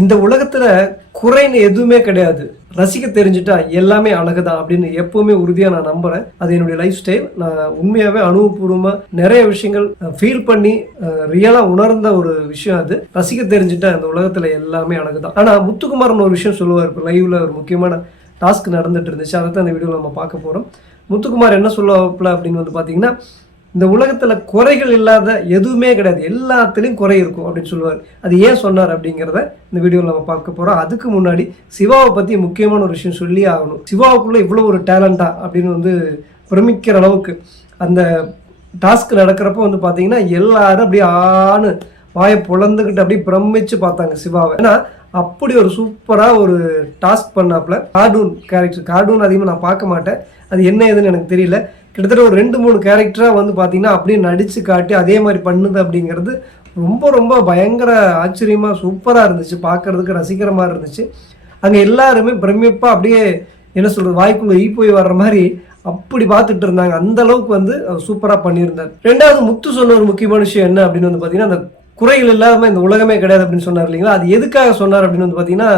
இந்த உலகத்துல குறைன்னு எதுவுமே கிடையாது. ரசிக்க தெரிஞ்சுட்டா எல்லாமே அழகுதான் அப்படின்னு எப்பவுமே உறுதியா நான் நம்புறேன். அது என்னுடைய லைஃப் ஸ்டைல். நான் உண்மையாவே அனுபவபூர்வமா நிறைய விஷயங்கள் ஃபீல் பண்ணி ரியலா உணர்ந்த ஒரு விஷயம் அது. ரசிக்க தெரிஞ்சுட்டா இந்த உலகத்துல எல்லாமே அழகுதான். ஆனா முத்துக்குமார்னு ஒரு விஷயம் சொல்லுவார். இப்போ லைவ்ல ஒரு முக்கியமான டாஸ்க் நடந்துட்டு இருந்துச்சு. அதை தான் இந்த வீடியோவில் நம்ம பார்க்க போறோம். முத்துக்குமார் என்ன சொல்லுவாப்ல அப்படின்னு வந்து பார்த்தீங்கன்னா, இந்த உலகத்துல குறைகள் இல்லாத எதுவுமே கிடையாது, எல்லாத்துலேயும் குறை இருக்கும் அப்படின்னு சொல்லுவார். அது ஏன் சொன்னார் அப்படிங்கிறத இந்த வீடியோவில் நம்ம பார்க்க போகிறோம். அதுக்கு முன்னாடி சிவாவை பற்றி முக்கியமான ஒரு விஷயம் சொல்லி ஆகணும். சிவாவுக்குள்ளே இவ்வளோ ஒரு டேலண்டா அப்படின்னு வந்து பிரமிக்கிற அளவுக்கு அந்த டாஸ்க் நடக்கிறப்ப வந்து பார்த்தீங்கன்னா எல்லாரும் அப்படியே ஆணு வாயை பொழந்துக்கிட்டு அப்படியே பிரமிச்சு பார்த்தாங்க சிவாவை. ஏன்னா அப்படி ஒரு சூப்பராக ஒரு டாஸ்க் பண்ணாப்புல. கார்டூன் அதிகமாக நான் பார்க்க மாட்டேன், அது என்ன ஏதுன்னு எனக்கு தெரியல. கிட்டத்தட்ட ஒரு 2-3 கேரக்டராக வந்து பார்த்தீங்கன்னா அப்படியே நடித்து காட்டி அதே மாதிரி பண்ணுது அப்படிங்கிறது ரொம்ப ரொம்ப பயங்கர ஆச்சரியமாக சூப்பராக இருந்துச்சு. பார்க்குறதுக்கு ரசிக்கிற மாதிரி இருந்துச்சு. அங்கே எல்லாருமே பிரமிப்பாக அப்படியே என்ன சொல்கிறது, வாய்க்குள்ளே போய் வர்ற மாதிரி அப்படி பார்த்துட்டு இருந்தாங்க. அந்த அளவுக்கு வந்து சூப்பராக பண்ணியிருந்தார். ரெண்டாவது முத்து சொன்ன ஒரு முக்கியமான விஷயம் என்ன அப்படின்னு வந்து பார்த்தீங்கன்னா, அந்த குறைகள் இல்லாமல் இந்த உலகமே கிடையாது அப்படின்னு சொன்னார் இல்லைங்களா. அது எதுக்காக சொன்னார் அப்படின்னு வந்து பார்த்தீங்கன்னா,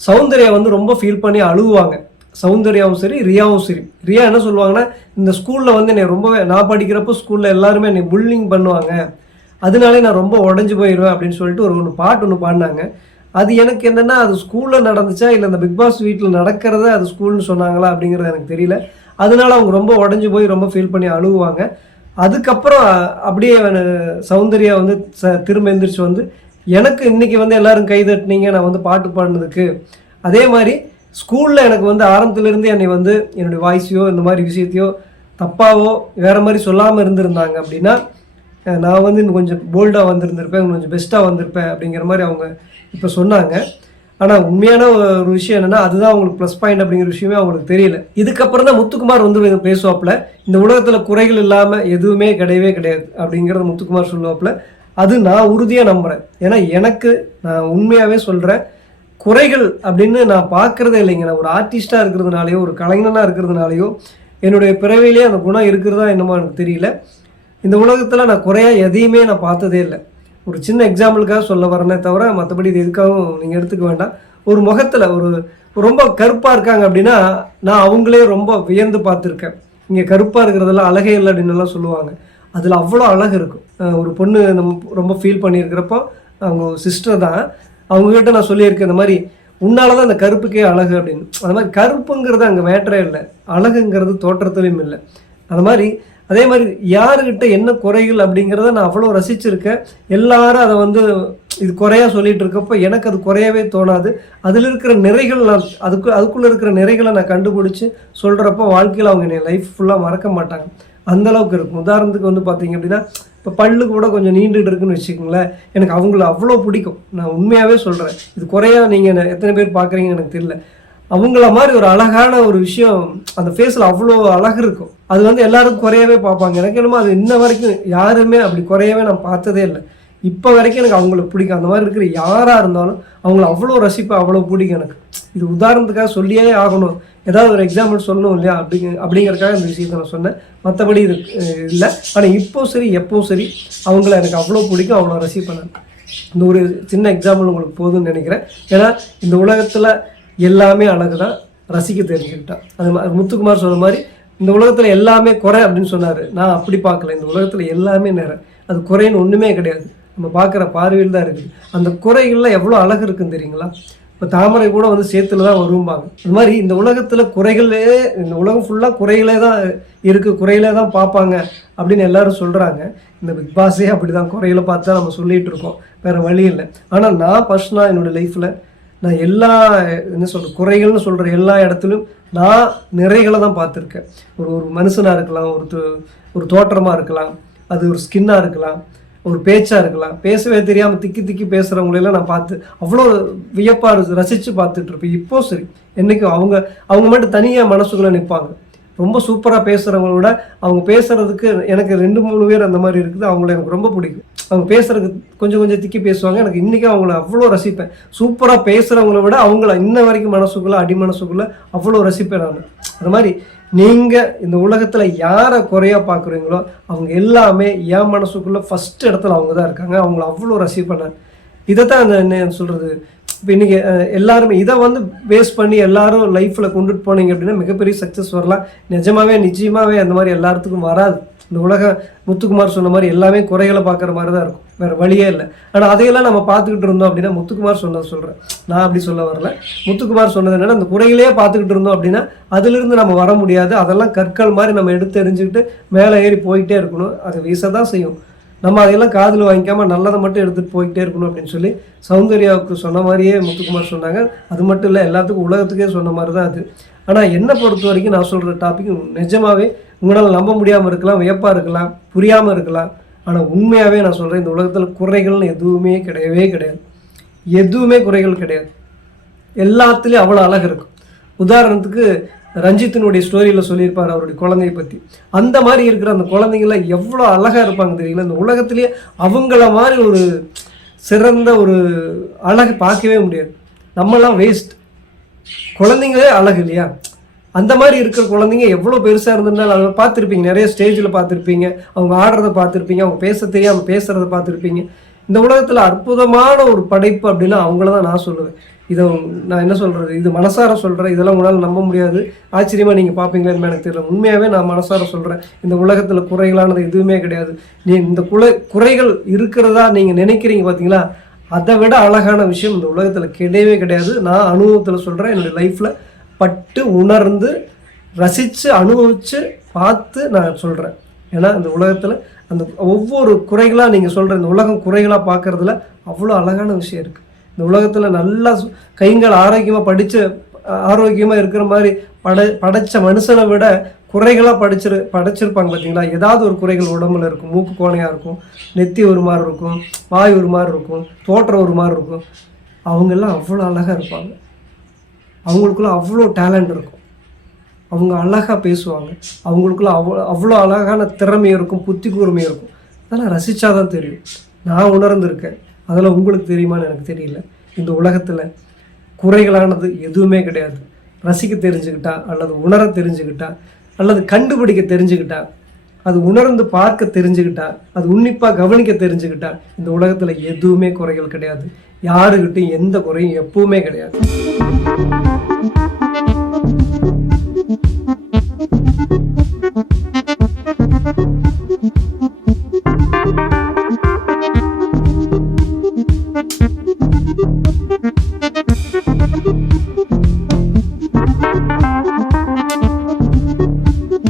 சௌந்தர்யா வந்து ரொம்ப ஃபீல் பண்ணி அழுவாங்க. சௌந்தர்யாவும் சரி, ரியாவும் சரி. ரியா என்ன சொல்லுவாங்கன்னா, இந்த ஸ்கூலில் வந்து என்னை ரொம்பவே, நான் படிக்கிறப்போ ஸ்கூலில் எல்லாருமே என்னை புல்லிங் பண்ணுவாங்க, அதனாலே நான் ரொம்ப உடஞ்சி போயிடுவேன் அப்படின்னு சொல்லிட்டு ஒரு பாட்டு ஒன்று பாடினாங்க. அது எனக்கு என்னென்னா, அது ஸ்கூலில் நடந்துச்சா இல்லை இந்த பிக் பாஸ் வீட்டில் நடக்கிறத அது ஸ்கூல்னு சொன்னாங்களா அப்படிங்கிறது எனக்கு தெரியல. அதனால அவங்க ரொம்ப உடஞ்சி போய் ரொம்ப ஃபீல் பண்ணி அழுவாங்க. அதுக்கப்புறம் அப்படியே சௌந்தர்யா வந்து திரும்ப எந்திரிச்சு வந்து, எனக்கு இன்னைக்கு வந்து எல்லாரும் கைதட்டினீங்க நான் வந்து பாட்டு பாடினதுக்கு, அதே மாதிரி ஸ்கூலில் எனக்கு வந்து ஆரம்பத்துலேருந்து என்னை வந்து என்னுடைய வாய்ஸையோ இந்த மாதிரி விஷயத்தையோ தப்பாவோ வேறு மாதிரி சொல்லாமல் இருந்திருந்தாங்க அப்படின்னா நான் வந்து இன்னும் கொஞ்சம் போல்டாக வந்திருந்திருப்பேன், கொஞ்சம் பெஸ்ட்டாக வந்திருப்பேன் அப்படிங்கிற மாதிரி அவங்க இப்போ சொன்னாங்க. ஆனால் உண்மையான ஒரு விஷயம் என்னென்னா, அதுதான் அவங்களுக்கு ப்ளஸ் பாயிண்ட் அப்படிங்கிற விஷயமே அவங்களுக்கு தெரியல. இதுக்கப்புறம் தான் முத்துக்குமார் வந்து பேசுவாப்புல, இந்த உலகத்தில் குறைகள் இல்லாமல் எதுவுமே கிடையவே கிடையாது அப்படிங்கிறத முத்துக்குமார் சொல்லுவாப்புல. அது நான் உறுதியாக நம்புகிறேன். ஏன்னா எனக்கு, நான் உண்மையாகவே சொல்கிறேன், குறைகள் அப்படின்னு நான் பார்க்குறதே இல்லைங்க. நான் ஒரு ஆர்டிஸ்டாக இருக்கிறதுனாலையோ ஒரு கலைஞனாக இருக்கிறதுனாலையோ என்னுடைய பிறவிலேயே அந்த குணம் இருக்கிறதா என்னமோ எனக்கு தெரியல. இந்த உலகத்தில் நான் குறையாக எதையுமே நான் பார்த்ததே இல்லை. ஒரு சின்ன எக்ஸாம்பிளுக்காக சொல்ல வரேனே தவிர மற்றபடி இது எதுக்காகவும் நீங்கள் எடுத்துக்க வேண்டாம். ஒரு முகத்தில் ஒரு ரொம்ப கருப்பாக இருக்காங்க அப்படின்னா நான் அவங்களே ரொம்ப வியந்து பார்த்துருக்கேன். இங்கே கருப்பாக இருக்கிறதெல்லாம் அழகே இல்லை அப்படின்னு எல்லாம் சொல்லுவாங்க. அதில் அவ்வளோ அழகு இருக்கும். ஒரு பொண்ணு நம்ம ரொம்ப ஃபீல் பண்ணியிருக்கிறப்போ அவங்க சிஸ்டர் தான், அவங்ககிட்ட நான் சொல்லியிருக்கேன் இந்த மாதிரி, உன்னால தான் அந்த கருப்புக்கே அழகு அப்படின்னு. அந்த மாதிரி கருப்புங்கிறது அங்கே மேட்டரே இல்லை, அழகுங்கிறது தோற்றத்திலையும் இல்லை. அந்த மாதிரி அதே மாதிரி யாருக்கிட்ட என்ன குறைகள் அப்படிங்கிறத நான் அவ்வளோ ரசிச்சிருக்கேன். எல்லாரும் அதை வந்து இது குறையாக சொல்லிட்டு இருக்கப்போ எனக்கு அது குறையவே தோணாது. அதில் இருக்கிற நிறைகள் நான் அதுக்குள்ளே இருக்கிற நிறைகளை நான் கண்டுபிடிச்சி சொல்கிறப்போ வாழ்க்கையில் அவங்க என்னை லைஃப் ஃபுல்லாக மறக்க மாட்டாங்க. அந்தளவுக்கு இருக்கும். உதாரணத்துக்கு வந்து பார்த்தீங்க அப்படின்னா, இப்போ பல்லு கூட கொஞ்சம் நீண்டுட்டு இருக்குன்னு வச்சுக்கோங்களேன், எனக்கு அவங்கள அவ்வளோ பிடிக்கும். நான் உண்மையாகவே சொல்கிறேன். இது குறையாக நீங்கள் எத்தனை பேர் பார்க்குறீங்கன்னு எனக்கு தெரியல. அவங்கள மாதிரி ஒரு அழகான ஒரு விஷயம் அந்த ஃபேஸில் அவ்வளோ அழகு இருக்கும். அது வந்து எல்லாரும் குறையவே பார்ப்பாங்க. எனக்கு என்னமோ அது இன்ன வரைக்கும் யாருமே அப்படி குறையவே நான் பார்த்ததே இல்லை. இப்போ வரைக்கும் எனக்கு அவங்கள பிடிக்கும். அந்த மாதிரி இருக்கிற யாராக இருந்தாலும் அவங்கள அவ்வளோ ரசிப்பேன், அவ்வளோ பிடிக்கும் எனக்கு. இது உதாரணத்துக்காக சொல்லியே ஆகணும், ஏதாவது ஒரு எக்ஸாம்பிள் சொல்லணும் இல்லையா, அப்படிங்கிறதுக்காக இந்த விஷயத்தை நான் சொன்னேன். மற்றபடி இது இல்லை. ஆனால் இப்போ சரி எப்போவும் சரி அவங்கள எனக்கு அவ்வளோ பிடிக்கும், அவ்வளோ ரசிப்பேன் நான். இந்த ஒரு சின்ன எக்ஸாம்பிள் உங்களுக்கு போதும்னு நினைக்கிறேன். ஏன்னா இந்த உலகத்தில் எல்லாமே அழகு தான், ரசிக்க தெரிஞ்சுக்கிட்டான். அது முத்துக்குமார் சொன்ன மாதிரி இந்த உலகத்தில் எல்லாமே குறை அப்படின்னு சொன்னார். நான் அப்படி பார்க்கல. இந்த உலகத்தில் எல்லாமே நிறை, அது குறைன்னு ஒன்றுமே கிடையாது. நம்ம பார்க்குற பார்வையில் தான் இருக்குது. அந்த குறைகளில் எவ்வளோ அழகு இருக்குன்னு தெரியுங்களா. இப்போ தாமரை கூட வந்து சேத்துல தான் வரும்பாங்க. அது மாதிரி இந்த உலகத்தில் குறைகளே, இந்த உலகம் ஃபுல்லாக குறைகளே தான் இருக்குது, குறைகளே தான் பார்ப்பாங்க அப்படின்னு எல்லாரும் சொல்கிறாங்க. இந்த பிக் பாஸே அப்படி தான் குறைகளை பார்த்து தான் நம்ம சொல்லிகிட்டு இருக்கோம், வேறு வழி இல்லை. ஆனால் நான் பர்சனலாக என்னோடய லைஃப்பில் நான் எல்லா என்ன சொல்கிறது குறைகள்னு சொல்கிற எல்லா இடத்துலையும் நான் நிறைகளை தான் பார்த்துருக்கேன். ஒரு மனுஷனாக இருக்கலாம், ஒரு தோற்றமாக இருக்கலாம், அது ஒரு ஸ்கின்னாக இருக்கலாம், ஒரு பேச்சாக இருக்கலாம். பேசவே தெரியாமல் திக்கி பேசுகிறவங்களெல்லாம் நான் பார்த்து அவ்வளோ வியப்பாக ரசித்து பார்த்துட்ருப்பேன். இப்போ சரி என்றைக்கும் அவங்க மட்டும் தனியாக மனசுக்குள்ளே நிற்பாங்க. ரொம்ப சூப்பராக பேசுகிறவங்கள விட அவங்க பேசுகிறதுக்கு எனக்கு 2-3 பேர் அந்த மாதிரி இருக்குது. அவங்கள எனக்கு ரொம்ப பிடிக்கும். அவங்க பேசுகிறதுக்கு கொஞ்சம் திக்கி பேசுவாங்க. எனக்கு இன்றைக்கும் அவங்கள அவ்வளோ ரசிப்பேன். சூப்பராக பேசுகிறவங்கள விட அவங்கள இன்ன வரைக்கும் மனசுக்குள்ளே அடிமனசுக்குள்ளே அவ்வளோ ரசிப்பேன் நான். அது மாதிரி நீங்கள் இந்த உலகத்தில் யாரை குறையாக பார்க்குறீங்களோ அவங்க எல்லாமே என் மனசுக்குள்ளே ஃபஸ்ட் இடத்துல அவங்க தான் இருக்காங்க. அவங்கள அவ்வளோ ரசிப்பேன் நான். இதை தான் அந்த என்ன சொல்கிறது, இப்போ இன்றைக்கி எல்லாருமே இதை வந்து பேஸ் பண்ணி எல்லாரும் லைஃப்பில் கொண்டுட்டு போனீங்க அப்படின்னா மிகப்பெரிய சக்ஸஸ் வரலாம். நிஜமாகவே அந்த மாதிரி எல்லாத்துக்கும் வராது. இந்த உலக முத்துக்குமார் சொன்ன மாதிரி எல்லாமே குறைகளை பார்க்குற மாதிரி தான் இருக்கும், வேறு வழியே இல்லை. ஆனால் அதையெல்லாம் நம்ம பார்த்துக்கிட்டு இருந்தோம் அப்படின்னா, முத்துக்குமார் சொன்னதை சொல்கிறேன், நான் அப்படி சொல்ல வரல. முத்துக்குமார் சொன்னது என்னென்னா, அந்த குறைகளையே பார்த்துக்கிட்டு இருந்தோம் அப்படின்னா அதிலிருந்து நம்ம வர முடியாது. அதெல்லாம் கற்கள் மாதிரி நம்ம எடுத்து எறிஞ்சிக்கிட்டு மேலே ஏறி போயிட்டே இருக்கணும். அது வீச தான் செய்யும். நம்ம அதையெல்லாம் காதில் வாங்கிக்காமல் நல்லதை மட்டும் எடுத்துகிட்டு போய்கிட்டே இருக்கணும் அப்படின்னு சொல்லி சௌந்தர்யாவுக்கு சொன்ன மாதிரியே முத்துக்குமார் சொன்னாங்க. அது மட்டும் இல்லை, எல்லாத்துக்கும் உலகத்துக்கே சொன்ன மாதிரி தான் அது. ஆனால் என்னை பொறுத்த வரைக்கும் நான் சொல்கிற டாபிக் நிஜமாகவே உங்களால் நம்ப முடியாமல் இருக்கலாம், வியப்பாக இருக்கலாம், புரியாமல் இருக்கலாம். ஆனால் உண்மையாகவே நான் சொல்கிறேன், இந்த உலகத்தில் குறைகள்னு எதுவுமே கிடையாது. எதுவுமே குறைகள் கிடையாது. எல்லாத்துலேயும் அவ்வளோ அழகு இருக்கும். உதாரணத்துக்கு ரஞ்சித்தினுடைய ஸ்டோரியில் சொல்லியிருப்பார் அவருடைய குழந்தைய பற்றி. அந்த மாதிரி இருக்கிற அந்த குழந்தைங்கள எவ்வளோ அழகாக இருப்பாங்க தெரியல. இந்த உலகத்திலேயே அவங்கள மாதிரி ஒரு சிறந்த ஒரு அழகை பார்க்கவே முடியாது. நம்மளாம் வேஸ்ட். குழந்தைங்களே அழகு இல்லையா? அந்த மாதிரி இருக்கிற குழந்தைங்க எவ்வளோ பெருசாக இருந்திருந்தாலும் அதை பார்த்துருப்பீங்க. நிறைய ஸ்டேஜில் பார்த்துருப்பீங்க, அவங்க ஆடுறதை பார்த்துருப்பீங்க, அவங்க பேச தெரியாமல் பேசுகிறத பார்த்துருப்பீங்க. இந்த உலகத்தில் அற்புதமான ஒரு படைப்பு அப்படின்னா அவங்கள தான் நான் சொல்லுவேன். இதை நான் என்ன சொல்கிறது, இது மனசார சொல்கிறேன். இதெல்லாம் உங்களால் நம்ப முடியாது. ஆச்சரியமாக நீங்கள் பார்ப்பீங்களேன்னு எனக்கு தெரியல. உண்மையாகவே நான் மனசார சொல்கிறேன், இந்த உலகத்தில் குறைகளானது எதுவுமே கிடையாது. இந்த குறைகள் இருக்கிறதா நீங்கள் நினைக்கிறீங்க பார்த்தீங்களா, அதை விட அழகான விஷயம் இந்த உலகத்தில் கிடையாது. நான் அனுபவத்தில் சொல்கிறேன், என்னுடைய லைஃப்பில் பட்டு உணர்ந்து ரசித்து அனுபவித்து பார்த்து நான் சொல்கிறேன். ஏன்னா இந்த உலகத்தில் அந்த ஒவ்வொரு குறைகளாக நீங்கள் சொல்கிற இந்த உலகம் குறைகளாக பார்க்குறதுல அவ்வளோ அழகான விஷயம் இருக்குது. இந்த உலகத்தில் நல்லா கைங்கள் ஆரோக்கியமாக இருக்கிற மாதிரி படைச்ச மனுஷனை விட குறைகளாக படைச்சிருப்பாங்க பார்த்தீங்களா. ஏதாவது ஒரு குறைகள் உடம்புல இருக்கும். மூக்கு கோணையாக இருக்கும், நெத்தி ஒரு மாதிரி இருக்கும், வாய் ஒரு மாதிரி இருக்கும், தோற்றம் ஒரு மாதிரி இருக்கும். அவங்கெல்லாம் அவ்வளோ அழகாக இருப்பாங்க. அவங்களுக்குள்ள அவ்வளோ டேலண்ட் இருக்கும். அவங்க அழகாக பேசுவாங்க. அவங்களுக்குள்ள அவ்வளோ அழகான திறமை இருக்கும், புத்தி கூர்மை இருக்கும். அதெல்லாம் ரசித்தாதான் தெரியும். நான் உணர்ந்திருக்கேன். அதெல்லாம் உங்களுக்கு தெரியுமான்னு எனக்கு தெரியல. இந்த உலகத்தில் குறைகளானது எதுவுமே கிடையாது. ரசிக்க தெரிஞ்சுக்கிட்டா, அல்லது உணர தெரிஞ்சுக்கிட்டா, அல்லது கண்டுபிடிக்க தெரிஞ்சுக்கிட்டா, அது உணர்ந்து பார்க்க தெரிஞ்சுக்கிட்டா, அது உன்னிப்பாக கவனிக்க தெரிஞ்சுக்கிட்டா, இந்த உலகத்தில் எதுவுமே குறைகள் கிடையாது. யாருக்கிட்டையும் எந்த குறையும் எப்பவுமே கிடையாது.